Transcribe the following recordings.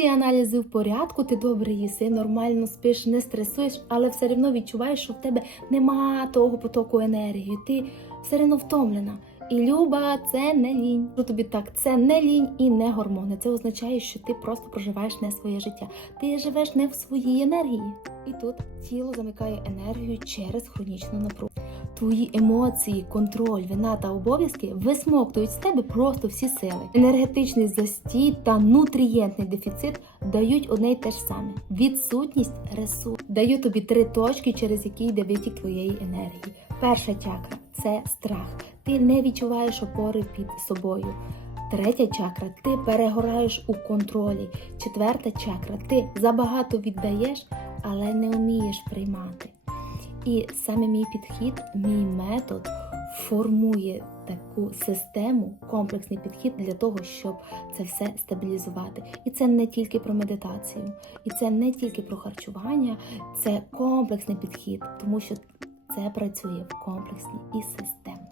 всі аналізи в порядку, ти добре їси, нормально спиш, не стресуєш, але все одно відчуваєш, що в тебе нема того потоку енергії. Ти все одно втомлена. І Люба, це не лінь. Що тобі так, це не лінь і не гормони. Це означає, що ти просто проживаєш не своє життя. Ти живеш не в своїй енергії. І тут тіло замикає енергію через хронічну напругу. Твої емоції, контроль, вина та обов'язки висмоктують з тебе просто всі сили. Енергетичний застій та нутрієнтний дефіцит дають одне й те ж саме: відсутність ресурсу. Даю тобі три точки, через які йде витік твоєї енергії. Перша чакра це страх. Ти не відчуваєш опори під собою. Третя чакра ти перегораєш у контролі. Четверта чакра ти забагато віддаєш, але не вмієш приймати. І саме мій підхід, мій метод формує таку систему, комплексний підхід для того, щоб це все стабілізувати. І це не тільки про медитацію, і це не тільки про харчування, це комплексний підхід, тому що це працює в комплексні і системно.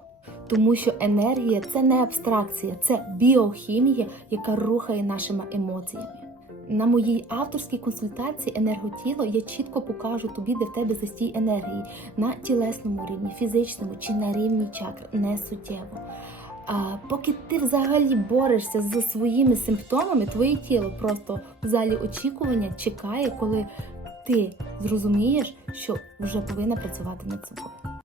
Тому що енергія це не абстракція, це біохімія, яка рухає нашими емоціями. На моїй авторській консультації енерготіло я чітко покажу тобі, де в тебе застій енергії на тілесному рівні, фізичному чи на рівні чакр, не суттєво. А поки ти взагалі борешся зі своїми симптомами, твоє тіло просто в залі очікування чекає, коли ти зрозумієш, що вже повинна працювати над собою.